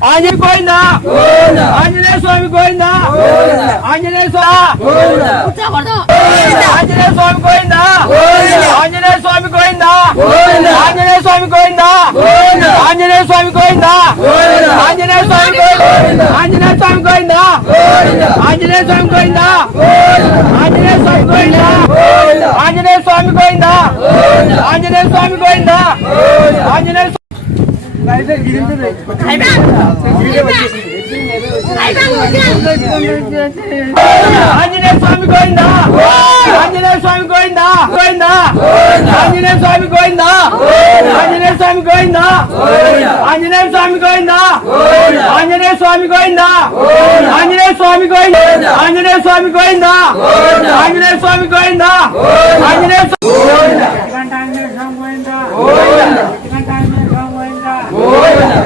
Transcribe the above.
Anjaneya Govinda Anjaneya Swamy Govinda Anjaneya Swamy Anjaneya Swamy Govinda Anjaneya Swamy Govinda Anjaneya Swamy Govinda Anjaneya Swamy Govinda Anjaneya Swamy Govinda Anjaneya Swamy Govinda Anjaneya Swamy Govinda Anjaneya Swamy Govinda Anjaneya Swamy Govinda Anjaneya Swamy Govinda Anjaneya Anjaneya Swamy Govinda Anjaneya Swamy Govinda Govinda Anjaneya Swamy Govinda Anjaneya Swamy Govinda Anjaneya Swamy Govinda Anjaneya Swamy Govinda Anjaneya Swamy Govinda Anjaneya Swamy Govinda Anjaneya Swamy Govinda Anjaneya Swamy Govinda